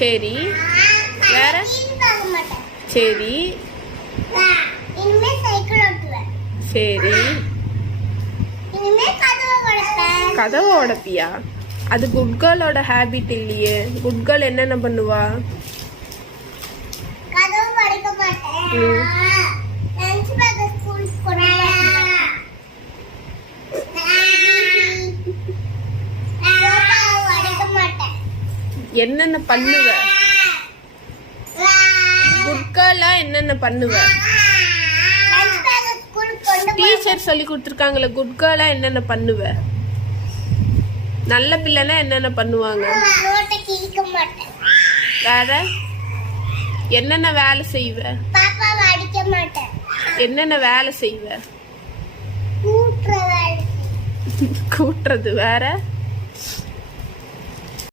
சரி, வேற? சரி சரி, கதவை உடைப்பியா? அது குட் கேர்ளோட ஹேபிட் இல்லையே. குட் கேர்ள் என்னென்ன பண்ணுவா? என்னென்ன பண்ணுவ? குட் கேர்ளா என்னென்ன பண்ணுவ? டீச்சர் சொல்லி கொடுத்துருக்காங்களே, குட் கேர்ளா என்னென்ன பண்ணுவ? நல்ல பிள்ளைனா என்னென்ன பண்ணுவாங்க? வேற என்னென்ன வேலை செய்வ? என்னென்ன வேலை செய்வ? கூட்டுறது. வேற